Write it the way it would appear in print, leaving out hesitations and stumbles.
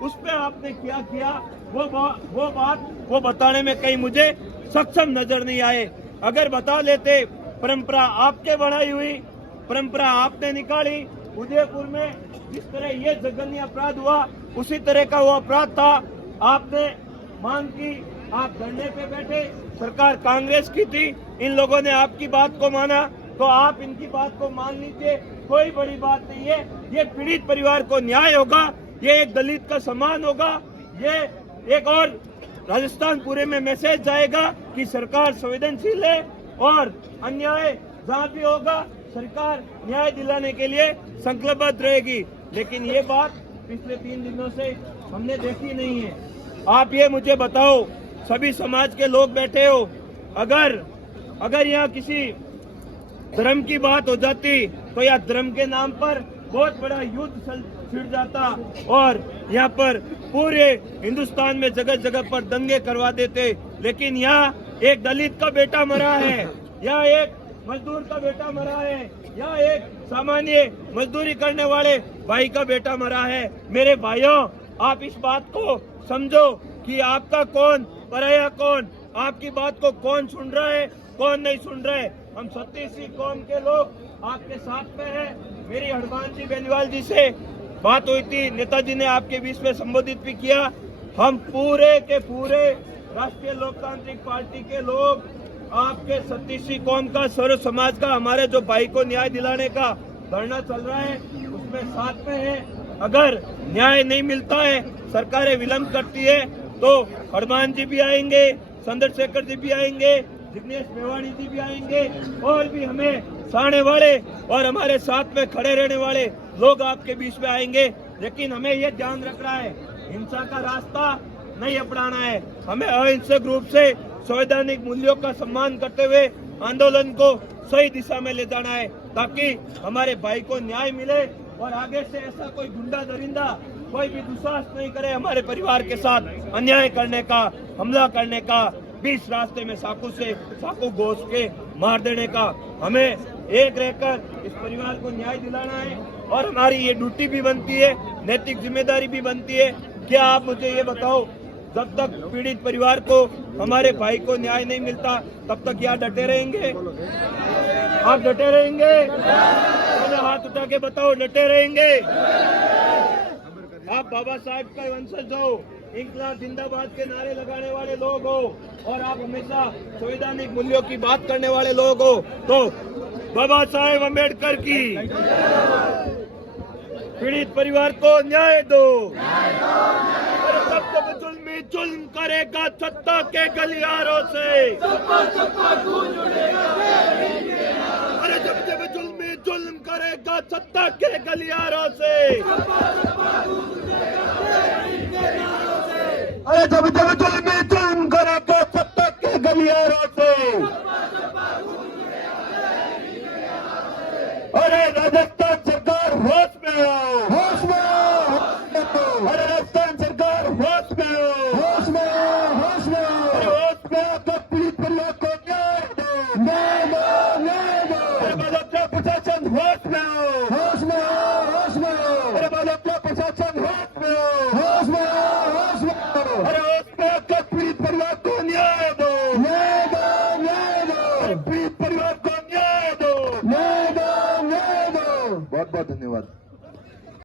उस पे आपने क्या किया वो बात वो बताने में कहीं मुझे सक्षम नजर नहीं आए। अगर बता लेते, परंपरा आपके बढ़ाई हुई, परंपरा आपने निकाली। उदयपुर में जिस तरह ये जघन्य अपराध हुआ उसी तरह का वो अपराध था। आपने मांग की, आप धरने पे बैठे, सरकार कांग्रेस की थी, इन लोगों ने आपकी बात को माना, तो आप इनकी बात को मान लीजिए, कोई बड़ी बात नहीं है। ये पीड़ित परिवार को न्याय होगा, ये एक दलित का सम्मान होगा, ये एक और राजस्थान पूरे में मैसेज जाएगा कि सरकार संवेदनशील है और अन्याय जहाँ भी होगा सरकार न्याय दिलाने के लिए संकल्पबद्ध रहेगी। लेकिन ये बात पिछले 3 दिनों से हमने देखी नहीं है। आप ये मुझे बताओ, सभी समाज के लोग बैठे हो, अगर यहाँ किसी धर्म की बात हो जाती तो यह धर्म के नाम पर बहुत बड़ा युद्ध छिड़ जाता और यहाँ पर पूरे हिंदुस्तान में जगह जगह पर दंगे करवा देते। लेकिन यहाँ एक दलित का बेटा मरा है, यहाँ एक मजदूर का बेटा मरा है, यहाँ एक सामान्य मजदूरी करने वाले भाई का बेटा मरा है। मेरे भाइयों, आप इस बात को समझो कि आपका कौन पराया कौन, आपकी बात को कौन सुन रहा है कौन नहीं सुन रहा है। हम 36 कौम के लोग आपके साथ में हैं। मेरी हनुमान जी बेनीवाल जी से बात हुई थी, नेताजी ने आपके बीच में संबोधित भी किया। हम पूरे के पूरे राष्ट्रीय लोकतांत्रिक पार्टी के लोग आपके 36 कौम का, सर्व समाज का, हमारे जो भाई को न्याय दिलाने का धरना चल रहा है उसमें साथ में है। अगर न्याय नहीं मिलता है, सरकारें विलंब करती है, तो हनुमान जी भी आएंगे, चंद्रशेखर जी भी आएंगे, जिग्नेश मेवाणी जी भी आएंगे और भी हमें सहारने वाले और हमारे साथ में खड़े रहने वाले लोग आपके बीच में आएंगे। लेकिन हमें ये ध्यान रखना है, हिंसा का रास्ता नहीं अपनाना है। हमें अहिंसक रूप से संवैधानिक मूल्यों का सम्मान करते हुए आंदोलन को सही दिशा में ले जाना है, ताकि हमारे भाई को न्याय मिले और आगे से ऐसा कोई गुंडा दरिंदा कोई भी दुस्साहस नहीं करे हमारे परिवार के साथ अन्याय करने का, हमला करने का, बीच रास्ते में चाकू घोंस के मार देने का। हमें एक रहकर इस परिवार को न्याय दिलाना है और हमारी ये ड्यूटी भी बनती है, नैतिक जिम्मेदारी भी बनती है। क्या आप मुझे ये बताओ, जब तक पीड़ित परिवार को, हमारे भाई को न्याय नहीं मिलता, तब तक यहाँ डटे रहेंगे? आप डटे रहेंगे? हाथ उठा के बताओ, डटे रहेंगे? आप बाबा साहब का वंशज हो, इंकलाब जिंदाबाद के नारे लगाने वाले लोग हो और आप हमेशा संवैधानिक मूल्यों की बात करने वाले लोग हो, तो बाबा साहेब अम्बेडकर की पीड़ित परिवार को न्याय दो। अरे जब जुल्मी जुल्म करेगा सत्ता के गलियारों से, अरे जब जुल्मी जुल्म करेगा सत्ता के गलियारों से, अरे जब